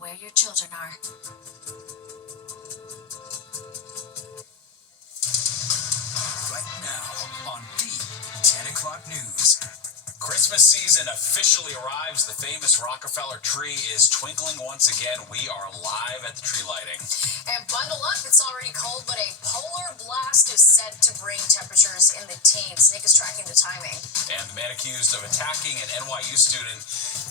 where your children are. Right now on the 10 o'clock news. Christmas season officially arrives. The famous Rockefeller tree is twinkling once again. We are live at the tree lighting. And bundle up, it's already cold, but a polar blast is set to bring temperatures in the teens. Nick is tracking the timing. And the man accused of attacking an NYU student,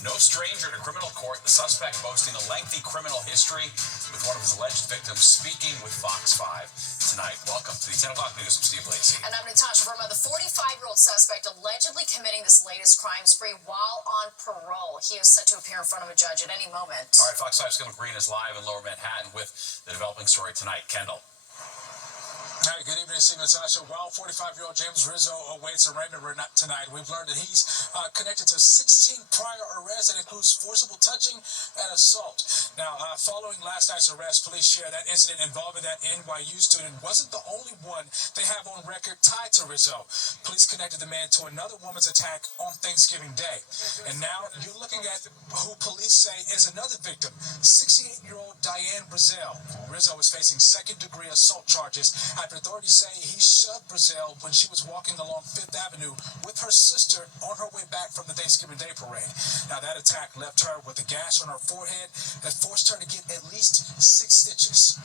no stranger to criminal court. The suspect boasting a lengthy criminal history, with one of his alleged victims speaking with Fox 5 tonight. Welcome to the 10 o'clock news. I'm Steve Lacey. And I'm Natasha Verma. The 45-year-old suspect allegedly committing this latest crime spree while on parole. He is set to appear in front of a judge at any moment. All right, Fox 5's Kendall Green is live in Lower Manhattan with the developing story tonight. Kendall. Hi, good evening, Steve and Natasha. While 45-year-old James Rizzo awaits arraignment tonight, we've learned that he's connected to 16 prior arrests that includes forcible touching and assault. Now, following last night's arrest, police share that incident involving that NYU student wasn't the only one they have on record tied to Rizzo. Police connected the man to another woman's attack on Thanksgiving Day. And now you're looking at who police say is another victim, 68-year-old Diane Brazel. Rizzo is facing second-degree assault charges after authorities say he shoved Brazel when she was walking along Fifth Avenue with her sister on her way back from the Thanksgiving Day parade. Now, that attack left her with a gash on her forehead that forced her to get at least 6 stitches.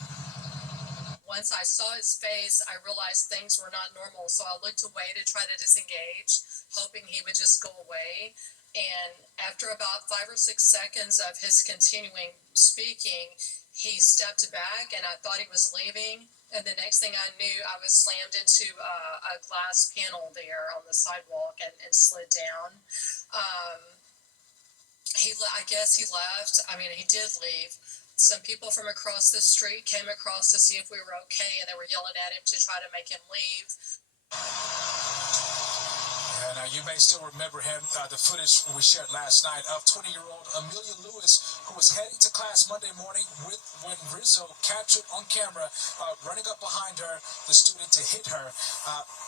Once I saw his face, I realized things were not normal, so I looked away to try to disengage, hoping he would just go away. And after about 5 or 6 seconds of his continuing speaking, he stepped back, and I thought he was leaving. And the next thing I knew, I was slammed into a glass panel there on the sidewalk and slid down. I guess he left. I mean, he did leave. Some people from across the street came across to see if we were okay, and they were yelling at him to try to make him leave. Now, you may still remember him, the footage we shared last night of 20-year-old Amelia Lewis, who was heading to class Monday morning when Rizzo captured on camera running up behind her, the student, to hit her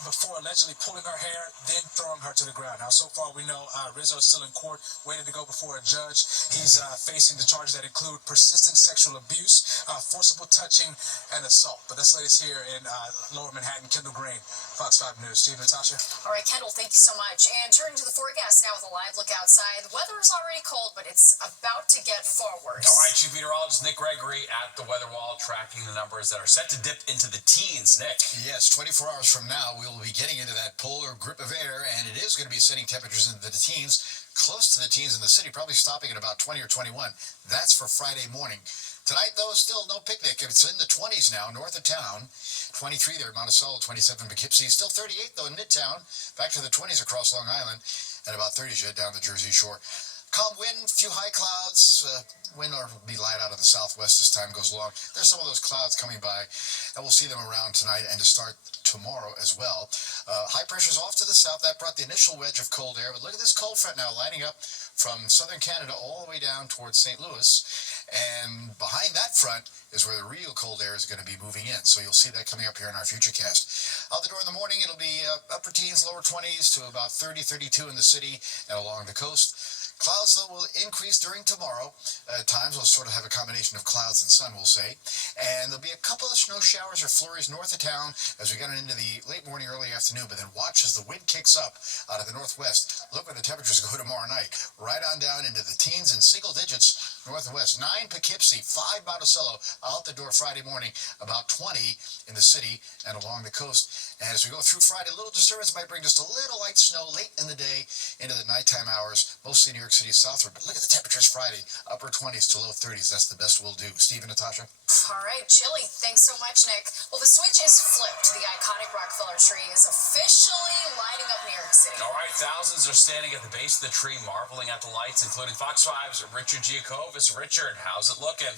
before allegedly pulling her hair, then throwing her to the ground. Now, so far we know Rizzo is still in court, waiting to go before a judge. He's facing the charges that include persistent sexual abuse, forcible touching, and assault. But that's the latest here in Lower Manhattan. Kendall Green, Fox 5 News. Steve, Natasha. All right, Kendall, thank you so much. And turning to the forecast now with a live look outside. The weather is already cold, but it's about to get far worse. All right, Chief Meteorologist Nick Gregory at the weather wall, tracking the numbers that are set to dip into the teens. Nick. Yes, 24 hours from now, we will be getting into that polar grip of air, and it is going to be sending temperatures into the teens, close to the teens in the city, probably stopping at about 20 or 21. That's for Friday morning. Tonight, though, still no picnic. It's in the 20s now, north of town. 23 there at Monticello, 27 Poughkeepsie. Still 38, though, in Midtown. Back to the 20s across Long Island. And about 30 down the Jersey Shore. Calm wind, few high clouds. Wind will be light out of the southwest as time goes along. There's some of those clouds coming by, and we'll see them around tonight and to start tomorrow as well. High pressure's off to the south. That brought the initial wedge of cold air. But look at this cold front now lining up from southern Canada all the way down towards St. Louis. And behind that front is where the real cold air is going to be moving in. So you'll see that coming up here in our futurecast. Out the door in the morning, it'll be upper teens, lower 20s to about 30, 32 in the city and along the coast. Clouds, though, will increase during tomorrow. At times, we'll sort of have a combination of clouds and sun, we'll say. And there'll be a couple of snow showers or flurries north of town as we get into the late morning, early afternoon. But then watch as the wind kicks up out of the northwest. Look where the temperatures go tomorrow night. Right on down into the teens and single digits north and west. 9 Poughkeepsie, 5 Monticello. Out the door Friday morning, about 20 in the city and along the coast. And as we go through Friday, a little disturbance might bring just a little light snow late in the day into the nighttime hours, mostly New York City southward. But look at the temperatures Friday, upper 20s to low 30s. That's the best we'll do. Steve and Natasha. All right, chilly. Thanks so much, Nick. Well, the switch is flipped. The iconic Rockefeller tree is officially lighting up New York City. All right, thousands are standing at the base of the tree, marveling at the lights, including Fox 5's Richard Giacovis. Richard, how's it looking?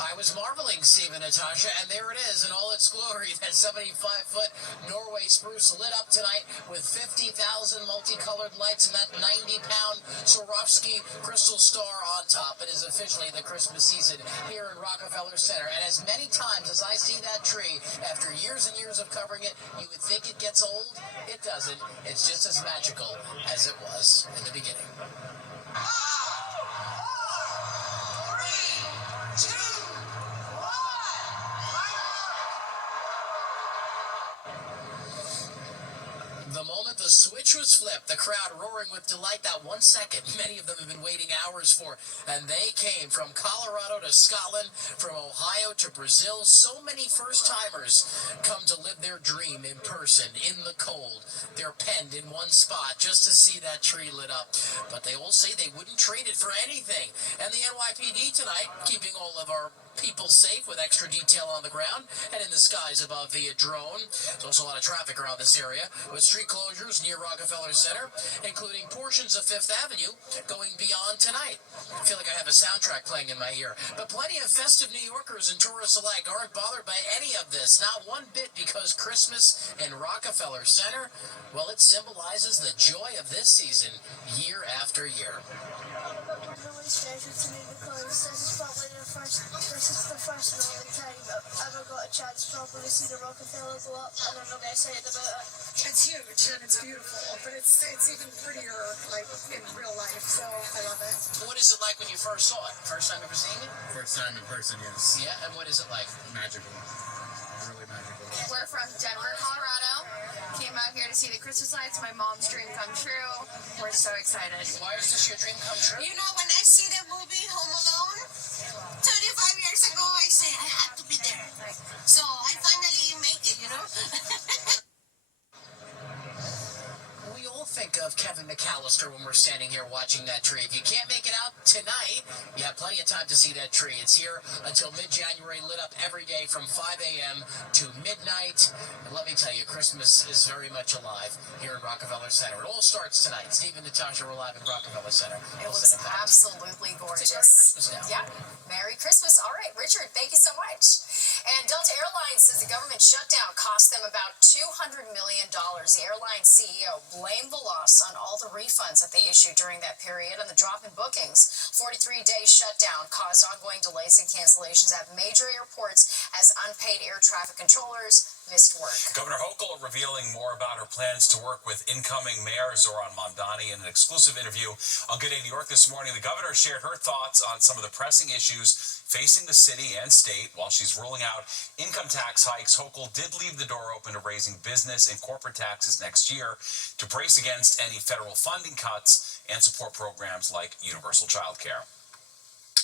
I was marveling, Steve and Natasha, and there it is in all its glory. That 75-foot Norway spruce lit up tonight with 50,000 multicolored lights and that 90-pound Swarovski crystal star on top. It is officially the Christmas season here in Rockefeller Center. And as many times as I see that tree, after years and years of covering it, you would think it gets old. It doesn't. It's just as magical as it was in the beginning. Doors flip, the crowd roaring with delight. That 1 second many of them have been waiting hours for, and they came from Colorado to Scotland, from Ohio to Brazil. So many first-timers come to live their dream in person, in the cold. They're penned in one spot just to see that tree lit up. But they all say they wouldn't trade it for anything. And the NYPD tonight, keeping all of our people safe with extra detail on the ground and in the skies above via drone. There's also a lot of traffic around this area with street closures near Rockefeller Center, including portions of Fifth Avenue going beyond tonight. I feel like I have a soundtrack playing in my ear. But plenty of festive New Yorkers and tourists alike aren't bothered by any of this, not one bit, because Christmas in Rockefeller Center, well, it symbolizes the joy of this season year after year. Really special to me because this is probably the first and only time I've ever got a chance properly to see the Rockefeller go up, and I'm not excited about it. It's huge and it's beautiful, but it's even prettier like in real life, so I love it. What is it like when you first saw it? First time ever seeing it? First time in person, yes. Yeah, and what is it like? Magical. Really magical. We're from Denver, Colorado. Came out here to see the Christmas lights. My mom's dream come true. We're so excited. Why is this your dream come true? You know, when I see the movie Home Alone, 25 years ago, I said I had to be there. So I finally make it, you know? We all think of Kevin McAllister when we're standing here watching that tree. If you can't make it out tonight, you have plenty of time to see that tree. It's here until mid-January, lit up every day from 5 a.m. to midnight. And let me tell you, Christmas is very much alive here in Rockefeller Center. It all starts tonight. Steve and Natasha, we're live in Rockefeller Center. It looks absolutely gorgeous. Merry Christmas now. Yeah, Merry Christmas. All right, Richard, thank you so much. And Delta Airlines says the government shutdown cost them about $200 million. The airline CEO blamed the loss on all the refunds that they issued during that period and the drop in bookings. 43-day shutdown caused ongoing delays and cancellations at major airports as unpaid air traffic controllers missed work. Governor Hochul revealing more about her plans to work with incoming Mayor Zoran Mamdani in an exclusive interview on Good Day New York this morning. The governor shared her thoughts on some of the pressing issues facing the city and state while she's ruling out income tax hikes. Hochul did leave the door open to raising business and corporate taxes next year to brace against any federal funding cuts and support programs like universal child care.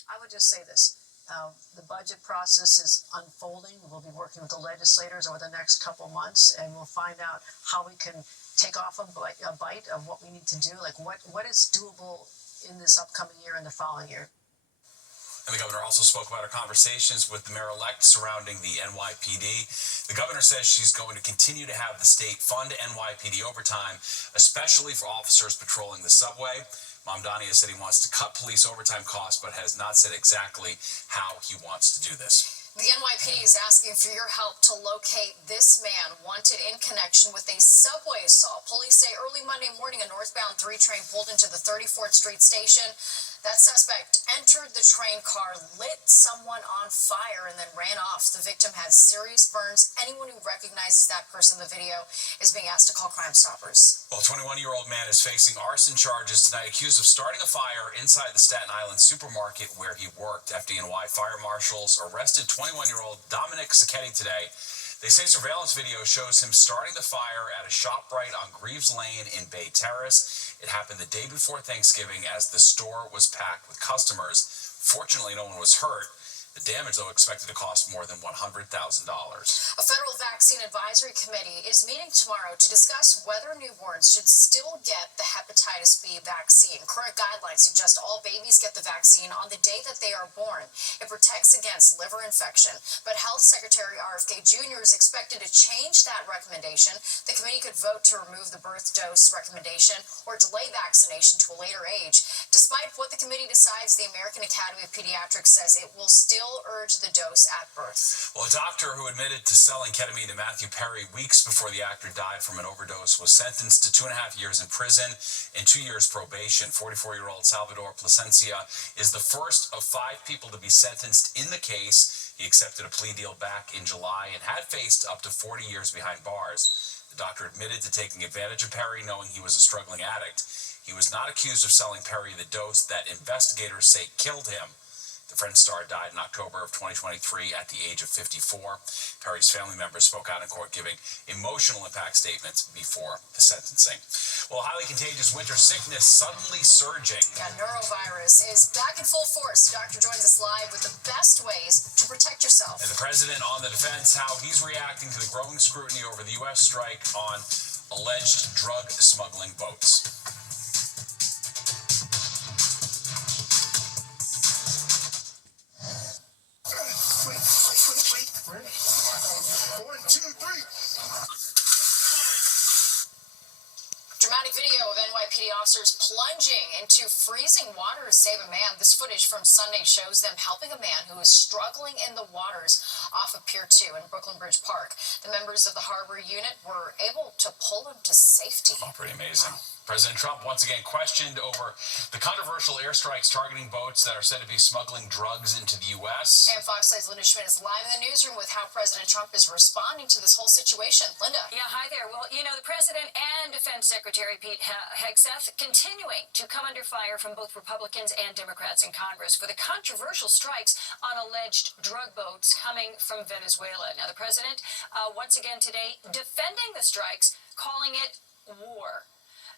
I would just say this. The budget process is unfolding. We'll be working with the legislators over the next couple months, and we'll find out how we can take off a bite of what we need to do, like what is doable in this upcoming year and the following year. And the governor also spoke about her conversations with the mayor-elect surrounding the NYPD. The governor says she's going to continue to have the state fund NYPD overtime, especially for officers patrolling the subway. Mamdani has said he wants to cut police overtime costs, but has not said exactly how he wants to do this. The NYPD is asking for your help to locate this man wanted in connection with a subway assault. Police say early Monday morning, a northbound 3 train pulled into the 34th Street station. That suspect entered the train car, lit someone on fire, and then ran off. The victim had serious burns. Anyone who recognizes that person in the video is being asked to call Crime Stoppers. Well, a 21-year-old man is facing arson charges tonight, accused of starting a fire inside the Staten Island supermarket where he worked. FDNY fire marshals arrested 21-year-old Dominic Sacchetti today. They say surveillance video shows him starting the fire at a ShopRite on Greaves Lane in Bay Terrace. It happened the day before Thanksgiving as the store was packed with customers. Fortunately, no one was hurt. The damage, though, expected to cost more than $100,000. A federal vaccine advisory committee is meeting tomorrow to discuss whether newborns should still get the hepatitis B vaccine. Current guidelines suggest all babies get the vaccine on the day that they are born. It protects against liver infection. But Health Secretary RFK Jr. is expected to change that recommendation. The committee could vote to remove the birth dose recommendation or delay vaccination to a later age. Despite what the committee decides, the American Academy of Pediatrics says it will still urge the dose at birth. Well, a doctor who admitted to selling ketamine to Matthew Perry weeks before the actor died from an overdose was sentenced to 2.5 years in prison and 2 years probation. 44-year-old Salvador Plasencia is the first of 5 people to be sentenced in the case. He accepted a plea deal back in July and had faced up to 40 years behind bars. The doctor admitted to taking advantage of Perry, knowing he was a struggling addict. He was not accused of selling Perry the dose that investigators say killed him. The Friends star died in October of 2023 at the age of 54. Perry's family members spoke out in court, giving emotional impact statements before the sentencing. Well, highly contagious winter sickness suddenly surging. Yeah, norovirus is back in full force. The doctor joins us live with the best ways to protect yourself. And the president on the defense, how he's reacting to the growing scrutiny over the U.S. strike on alleged drug smuggling boats. Wait. 1, 2, 3. Dramatic video of NYPD officers plunging into freezing water to save a man. This footage from Sunday shows them helping a man who is struggling in the waters off of Pier 2 in Brooklyn Bridge Park. The members of the harbor unit were able to pull him to safety. Oh, pretty amazing. President Trump once again questioned over the controversial airstrikes targeting boats that are said to be smuggling drugs into the U.S. And Fox 5's Linda Schmidt is live in the newsroom with how President Trump is responding to this whole situation. Linda. Yeah, hi there. Well, you know, the President and Defense Secretary Pete Hegseth continuing to come under fire from both Republicans and Democrats in Congress for the controversial strikes on alleged drug boats coming from Venezuela. Now, the President, once again today, defending the strikes, calling it war.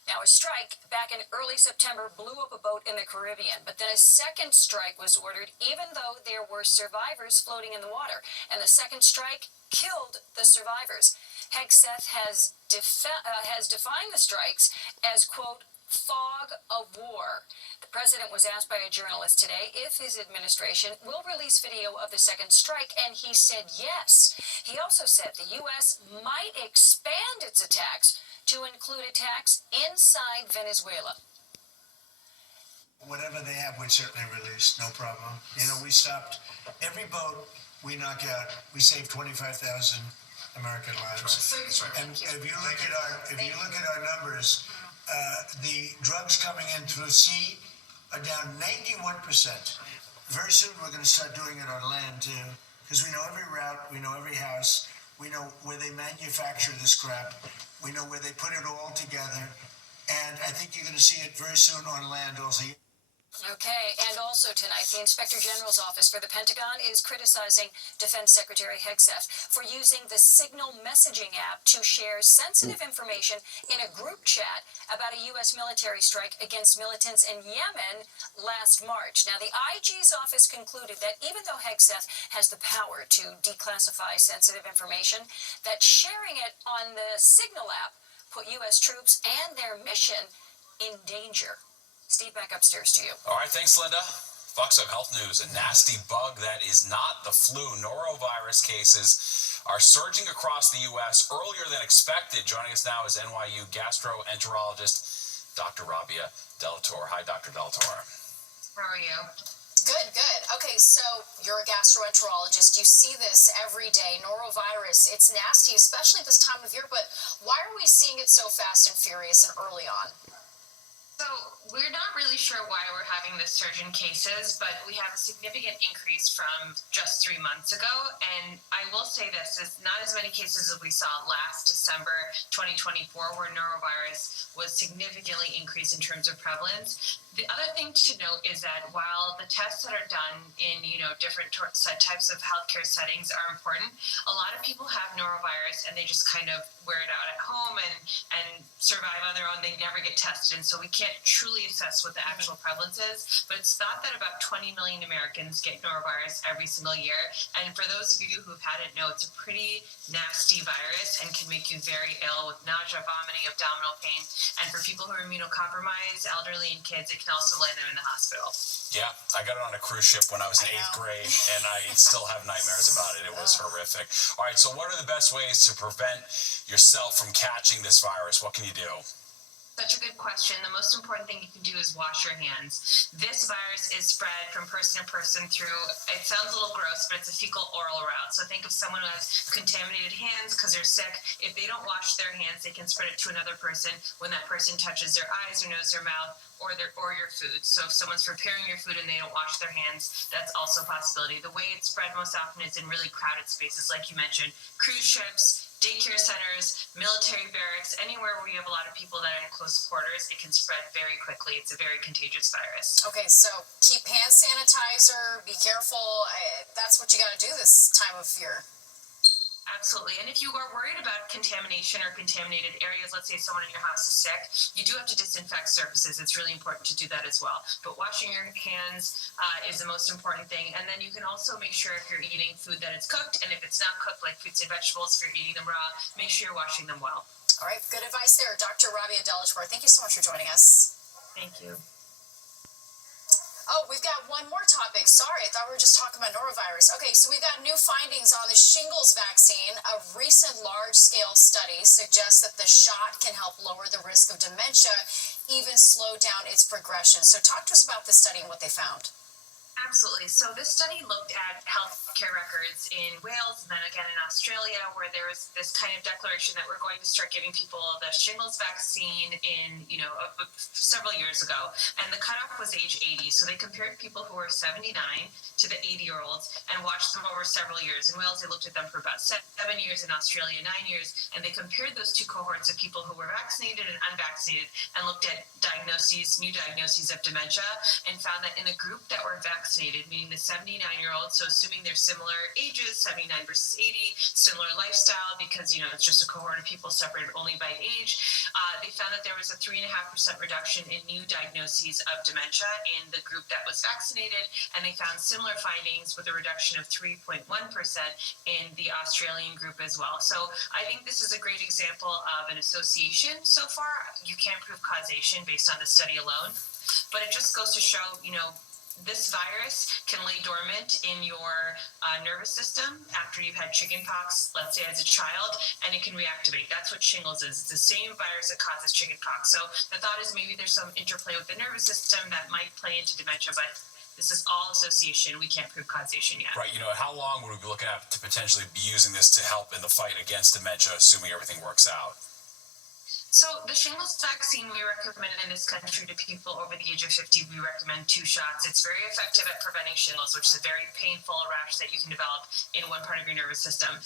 Now, a strike back in early September blew up a boat in the Caribbean, but then a second strike was ordered, even though there were survivors floating in the water. And the second strike killed the survivors. Hegseth has defined the strikes as, quote, fog of war. The president was asked by a journalist today if his administration will release video of the second strike, and he said yes. He also said the U.S. might expand its attacks to include attacks inside Venezuela. Whatever they have, we'd certainly release, no problem. You know, we stopped every boat we knock out. We saved 25,000 American lives. That's right. And if you look at our numbers, the drugs coming in through sea are down 91%. Very soon we're going to start doing it on land too, because we know every route, we know every house, we know where they manufacture the scrap. We know where they put it all together, and I think you're going to see it very soon on land also. Okay, and also tonight, the Inspector General's Office for the Pentagon is criticizing Defense Secretary Hegseth for using the Signal messaging app to share sensitive information in a group chat about a U.S. military strike against militants in Yemen last March. Now, the IG's office concluded that even though Hegseth has the power to declassify sensitive information, that sharing it on the Signal app put U.S. troops and their mission in danger. Steve, back upstairs to you. All right, thanks, Linda. Fox 5 Health News, a nasty bug that is not the flu. Norovirus cases are surging across the U.S. earlier than expected. Joining us now is NYU gastroenterologist Dr. Rabia Delator. Hi, Dr. Delator. How are you? Good. Okay, so you're a gastroenterologist. You see this every day. Norovirus, it's nasty, especially this time of year, but why are we seeing it so fast and furious and early on? So we're not really sure why we're having this surge in cases, but we have a significant increase from just 3 months ago. And I will say this is not as many cases as we saw last December 2024, where norovirus was significantly increased in terms of prevalence. The other thing to note is that while the tests that are done in, different types of healthcare settings are important, a lot of people have norovirus and they just kind of wear it out at home and survive on their own. They never get tested. And so we can't truly assess what the actual prevalence is, but it's thought that about 20 million Americans get norovirus every single year. And for those of you who've had it, know it's a pretty nasty virus and can make you very ill with nausea, vomiting, abdominal pain. And for people who are immunocompromised, elderly, and kids, it can also land them in the hospital. Yeah, I got it on a cruise ship when I was in 8th grade, and I still have nightmares about it. It was horrific. All right, so what are the best ways to prevent yourself from catching this virus? What can you do? Such a good question. The most important thing you can do is wash your hands. This virus is spread from person to person through, it sounds a little gross, but it's a fecal-oral route. So think of someone who has contaminated hands because they're sick. If they don't wash their hands, they can spread it to another person when that person touches their eyes, their nose, their mouth, or your food. So if someone's preparing your food and they don't wash their hands, that's also a possibility. The way it's spread most often is in really crowded spaces, like you mentioned, cruise ships, daycare centers, military barracks, anywhere where you have a lot of people that are in close quarters, it can spread very quickly. It's a very contagious virus. Okay, so keep hand sanitizer, be careful. That's what you got to do this time of year. Absolutely. And if you are worried about contamination or contaminated areas, let's say someone in your house is sick, you do have to disinfect surfaces. It's really important to do that as well. But washing your hands is the most important thing. And then you can also make sure if you're eating food that it's cooked, and if it's not cooked, like fruits and vegetables, if you're eating them raw, make sure you're washing them well. All right, good advice there. Dr. Rabia Delachor, thank you so much for joining us. Thank you. Oh, we've got one more topic. Sorry, I thought we were just talking about norovirus. Okay, so we've got new findings on the shingles vaccine. A recent large-scale study suggests that the shot can help lower the risk of dementia, even slow down its progression. So talk to us about this study and what they found. Absolutely. So this study looked at healthcare records in Wales and then again in Australia, where there was this kind of declaration that we're going to start giving people the shingles vaccine in, several years ago. And the cutoff was age 80. So they compared people who were 79 to the 80-year-olds and watched them over several years. In Wales, they looked at them for about 7 years, in Australia, 9 years. And they compared those two cohorts of people who were vaccinated and unvaccinated and looked at new diagnoses of dementia, and found that in the group that were vaccinated, meaning the 79-year-olds, so assuming they're similar ages, 79 versus 80, similar lifestyle, because, it's just a cohort of people separated only by age, they found that there was a 3.5% reduction in new diagnoses of dementia in the group that was vaccinated, and they found similar findings with a reduction of 3.1% in the Australian group as well. So I think this is a great example of an association so far. You can't prove causation based on the study alone, but it just goes to show, this virus can lay dormant in your nervous system after you've had chickenpox, let's say as a child, and it can reactivate. That's what shingles is. It's the same virus that causes chickenpox. So the thought is maybe there's some interplay with the nervous system that might play into dementia, but this is all association. We can't prove causation yet. Right. How long would we be looking at to potentially be using this to help in the fight against dementia, assuming everything works out? So the shingles vaccine we recommend in this country to people over the age of 50, we recommend 2 shots. It's very effective at preventing shingles, which is a very painful rash that you can develop in one part of your nervous system.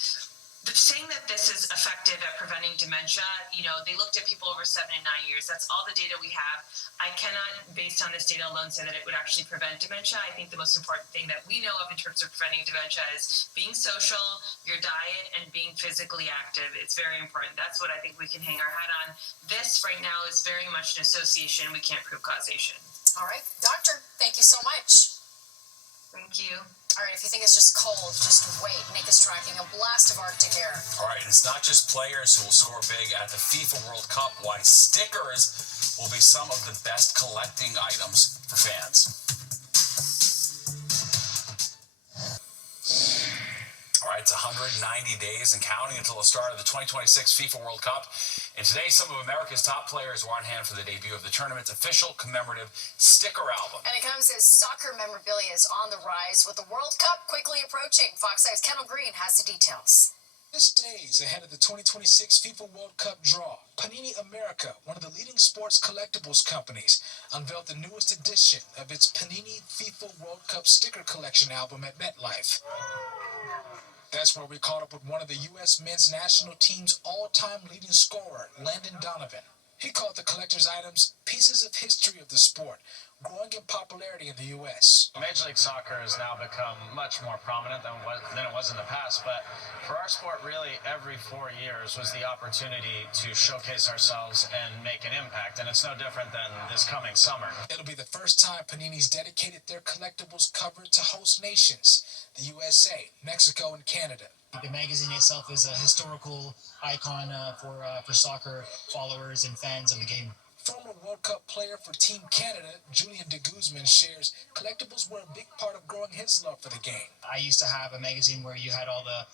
Saying that this is effective at preventing dementia, they looked at people over 7 and 9 years. That's all the data we have. I cannot, based on this data alone, say that it would actually prevent dementia. I think the most important thing that we know of in terms of preventing dementia is being social, your diet, and being physically active. It's very important. That's what I think we can hang our hat on. This right now is very much an association. We can't prove causation. All right, doctor, thank you so much. Thank you. All right, if you think it's just cold, just wait. Nick is tracking a blast of Arctic air. All right, it's not just players who will score big at the FIFA World Cup. Why stickers will be some of the best collecting items for fans. All right, it's 190 days and counting until the start of the 2026 FIFA World Cup. And today, some of America's top players were on hand for the debut of the tournament's official commemorative sticker album. And it comes as soccer memorabilia is on the rise with the World Cup quickly approaching. Fox 5's Kendall Green has the details. Just days ahead of the 2026 FIFA World Cup draw, Panini America, one of the leading sports collectibles companies, unveiled the newest edition of its Panini FIFA World Cup sticker collection album at MetLife. That's where we caught up with one of the U.S. men's national team's all-time leading scorer, Landon Donovan. He called the collector's items pieces of history of the sport, growing in popularity in the U.S. Major League Soccer has now become much more prominent than it was in the past, but for our sport, really, every 4 years was the opportunity to showcase ourselves and make an impact, and it's no different than this coming summer. It'll be the first time Panini's dedicated their collectibles cover to host nations, the USA, Mexico, and Canada. The magazine itself is a historical icon for soccer followers and fans of the game. Former World Cup player for Team Canada, Julian de Guzman, shares collectibles were a big part of growing his love for the game. I used to have a magazine where you had all the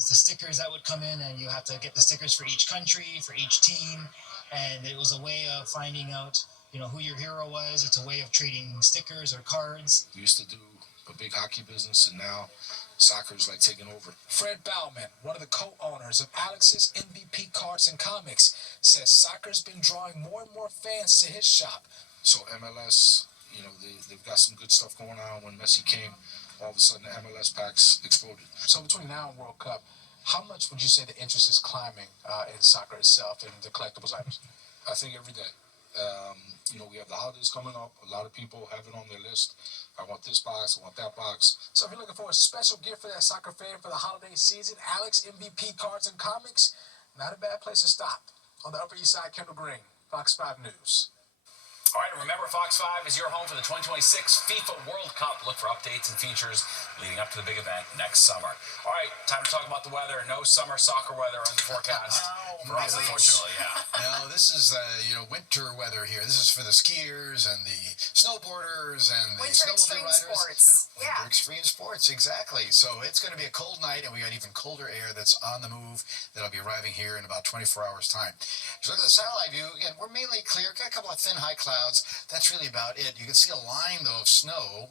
stickers that would come in, and you have to get the stickers for each country, for each team, and it was a way of finding out, who your hero was. It's a way of trading stickers or cards. We used to do a big hockey business, and now soccer's like taking over. Fred Bauman, one of the co-owners of Alex's MVP Cards and Comics, says soccer's been drawing more and more fans to his shop. So MLS, they've got some good stuff going on. When Messi came, all of a sudden the MLS packs exploded. So between now and World Cup, How much would you say the interest is climbing in soccer itself and the collectibles items? I think every day. We have the holidays coming up. A lot of people have it on their list. I want this box, I want that box. So if you're looking for a special gift for that soccer fan for the holiday season, Alex MVP Cards and Comics, not a bad place to stop. On the Upper East Side, Kendall Green, Fox 5 News. All right, and remember, Fox 5 is your home for the 2026 FIFA World Cup. Look for updates and features leading up to the big event next summer. All right, time to talk about the weather. No summer soccer weather on the forecast. For us, unfortunately, yeah. No, this is winter weather here. This is for the skiers and the snowboarders and the Winter snowmobile extreme riders. sports. Winter Yeah. extreme sports, exactly. So it's going to be a cold night, and we got even colder air that's on the move that'll be arriving here in about 24 hours' time. If you look at the satellite view, again, we're mainly clear. Got a couple of thin high clouds. That's really about it. You can see a line, though, of snow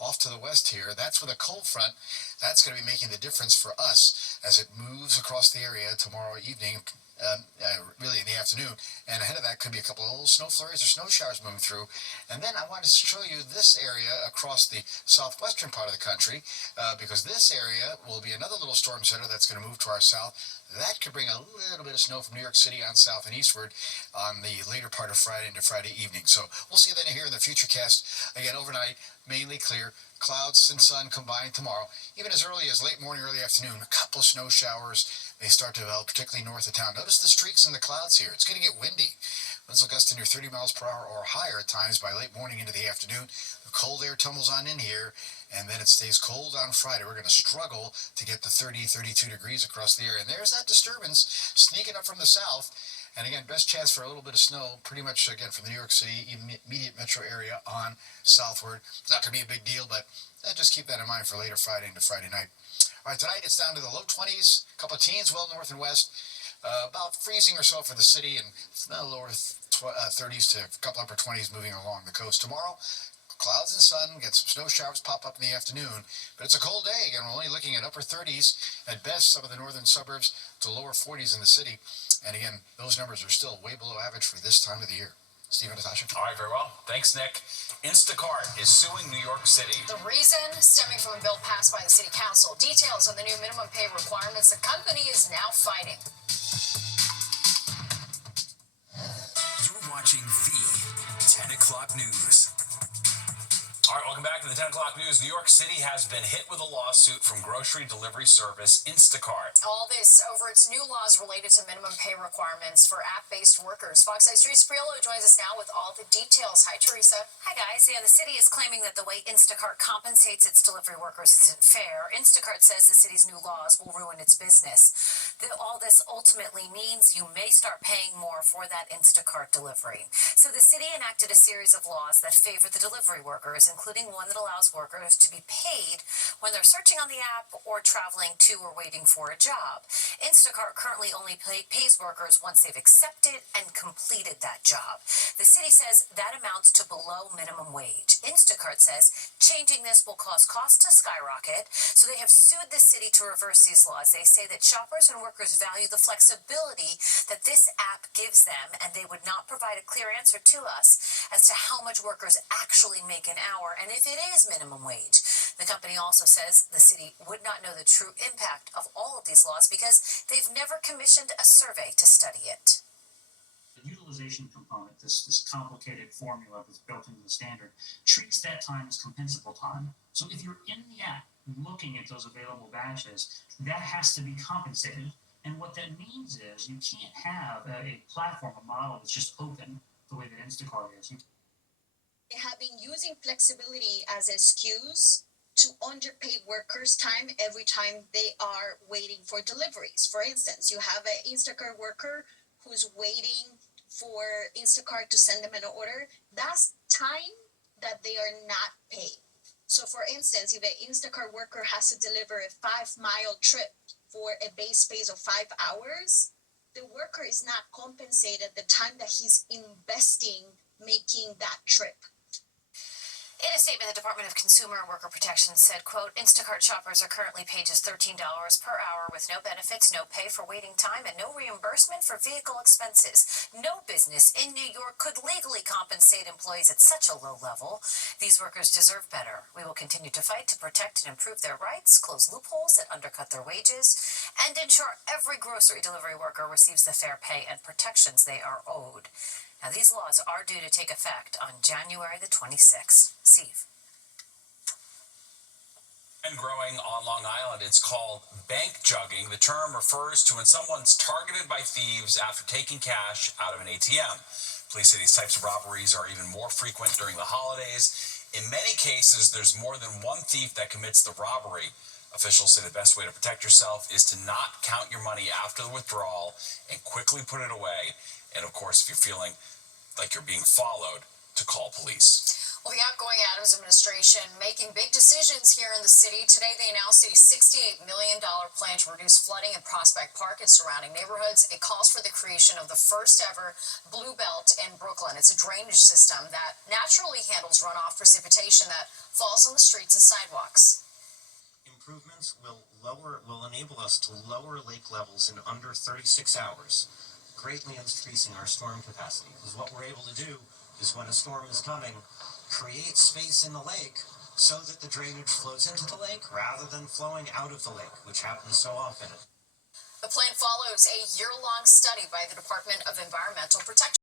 off to the west here. That's with a cold front. That's going to be making the difference for us as it moves across the area tomorrow evening, really in the afternoon. And ahead of that could be a couple of little snow flurries or snow showers moving through. And then I wanted to show you this area across the southwestern part of the country, because this area will be another little storm center that's going to move to our south. That could bring a little bit of snow from New York City on south and eastward on the later part of Friday into Friday evening. So we'll see that here in the futurecast. Again, overnight, mainly clear. Clouds and sun combined tomorrow. Even as early as late morning, early afternoon, a couple of snow showers may start to develop, particularly north of town. Notice the streaks in the clouds here. It's going to get windy. Winds will gust near 30 miles per hour or higher at times by late morning into the afternoon. The cold air tumbles on in here, and then it stays cold on Friday. We're going to struggle to get to 30, 32 degrees across the area. And there's that disturbance sneaking up from the south. And again, best chance for a little bit of snow, pretty much, again, from the New York City immediate metro area on southward. It's not going to be a big deal, but just keep that in mind for later Friday into Friday night. All right, tonight it's down to the low 20s, a couple of teens, well north and west. About freezing or so for the city, and lower 30s to a couple upper 20s moving along the coast. Tomorrow, clouds and sun, get some snow showers pop up in the afternoon, but it's a cold day. Again, we're only looking at upper 30s at best, some of the northern suburbs to lower 40s in the city. And again, those numbers are still way below average for this time of the year. Steve and Natasha. All right, very well. Thanks, Nick. Instacart is suing New York City. The reason stemming from a bill passed by the city council. Details on the new minimum pay requirements the company is now fighting. You're watching the 10 o'clock news. All right, welcome back to the 10 o'clock news. New York City has been hit with a lawsuit from grocery delivery service Instacart. All this over its new laws related to minimum pay requirements for app-based workers. Fox 8's Teresa Priolo joins us now with all the details. Hi, Teresa. Hi, guys. Yeah, the city is claiming that the way Instacart compensates its delivery workers isn't fair. Instacart says the city's new laws will ruin its business. All this ultimately means you may start paying more for that Instacart delivery. So the city enacted a series of laws that favor the delivery workers, including one that allows workers to be paid when they're searching on the app or traveling to or waiting for a job. Instacart currently only pays workers once they've accepted and completed that job. The city says that amounts to below minimum wage. Instacart says changing this will cause costs to skyrocket, so they have sued the city to reverse these laws. They say that shoppers and workers value the flexibility that this app gives them, and they would not provide a clear answer to us as to how much workers actually make an hour and if it is minimum wage. The company also says the city would not know the true impact of all of these laws because they've never commissioned a survey to study it. The utilization component, this complicated formula that's built into the standard, treats that time as compensable time. So if you're in the app looking at those available batches, that has to be compensated. And what that means is you can't have a platform, a model that's just open the way that Instacart is. They have been using flexibility as an excuse to underpay workers' time every time they are waiting for deliveries. For instance, you have an Instacart worker who's waiting for Instacart to send them an order. That's time that they are not paid. So for instance, if an Instacart worker has to deliver a 5-mile trip for a base space of 5 hours, the worker is not compensated the time that he's investing making that trip. In a a statement, the Department of Consumer and Worker Protection said, quote, Instacart shoppers are currently paid just $13 per hour with no benefits, no pay for waiting time, and no reimbursement for vehicle expenses. No business in New York could legally compensate employees at such a low level. These workers deserve better. We will continue to fight to protect and improve their rights, close loopholes that undercut their wages, and ensure every grocery delivery worker receives the fair pay and protections they are owed. Now, these laws are due to take effect on January the 26th. Steve. And growing on Long Island, it's called bank jugging. The term refers to when someone's targeted by thieves after taking cash out of an ATM. Police say these types of robberies are even more frequent during the holidays. In many cases, there's more than one thief that commits the robbery. Officials say the best way to protect yourself is to not count your money after the withdrawal and quickly put it away. And of course, if you're feeling like you're being followed, to call police. Well, the outgoing Adams administration making big decisions here in the city. Today, they announced a $68 million plan to reduce flooding in Prospect Park and surrounding neighborhoods. It calls for the creation of the first ever Blue Belt in Brooklyn. It's a drainage system that naturally handles runoff precipitation that falls on the streets and sidewalks. Improvements will enable us to lower lake levels in under 36 hours, greatly increasing our storm capacity. Because what we're able to do is when a storm is coming, create space in the lake so that the drainage flows into the lake rather than flowing out of the lake, which happens so often. The plan follows a year-long study by the Department of Environmental Protection.